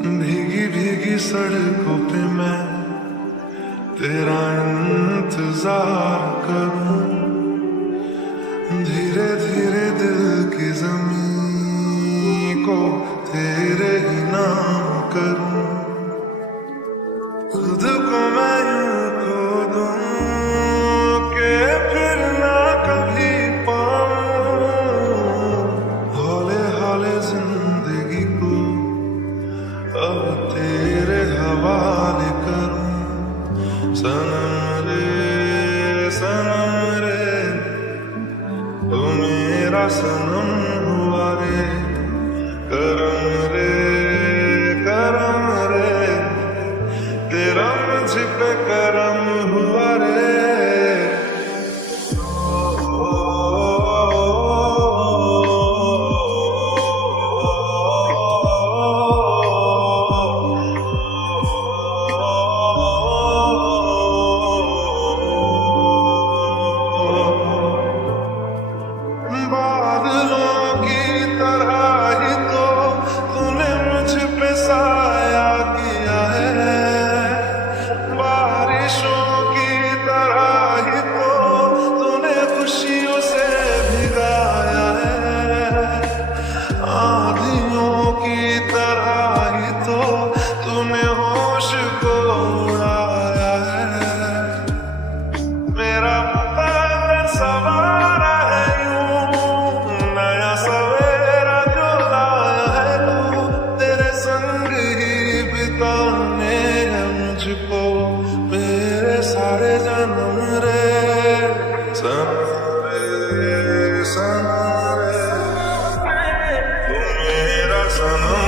भीगी भीगी सड़कों पे मैं तेरा इंतजार करूं, धीरे धीरे दिल की ज़मीं को तेरे ही नाम करूं। खुद को मैं यूं खो दूं कि फिर ना कभी पाऊं, हौले हौले जिंदगी को अब तेरे हवाले करूं। सनम रे तू मेरा सनम हुआ रे, करम रे तेरा मुझ पे करम हुआ रे। बादलों की तरह ही तो तूने मुझ पे साया किया है, बारिशों की तरह ही तो तूने खुशियों से भिगाया है, आंधियों की तरह ही तो तूने होश को उड़ाया है। मेरा मुकद्दर सवारा है यूं, नया सवेरा जो लाया है तू, तेरे संग ही बिताने हैं मुझको मेरे सारे जन्म रे। सनम रे तू मेरा सनम